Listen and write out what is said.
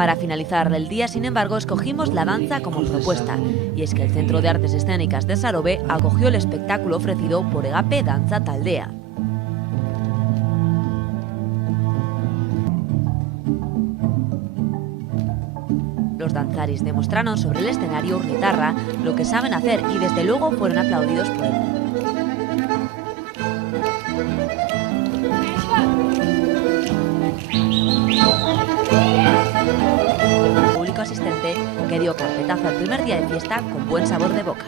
Para finalizar el día, sin embargo, escogimos la danza como propuesta, y es que el Centro de Artes Escénicas de Sarobe acogió el espectáculo ofrecido por Egape Danza Taldea. Los danzaris demostraron sobre el escenario urnitarra lo que saben hacer y desde luego fueron aplaudidos por el público. Asistente que dio carpetazo al primer día de fiesta con buen sabor de boca.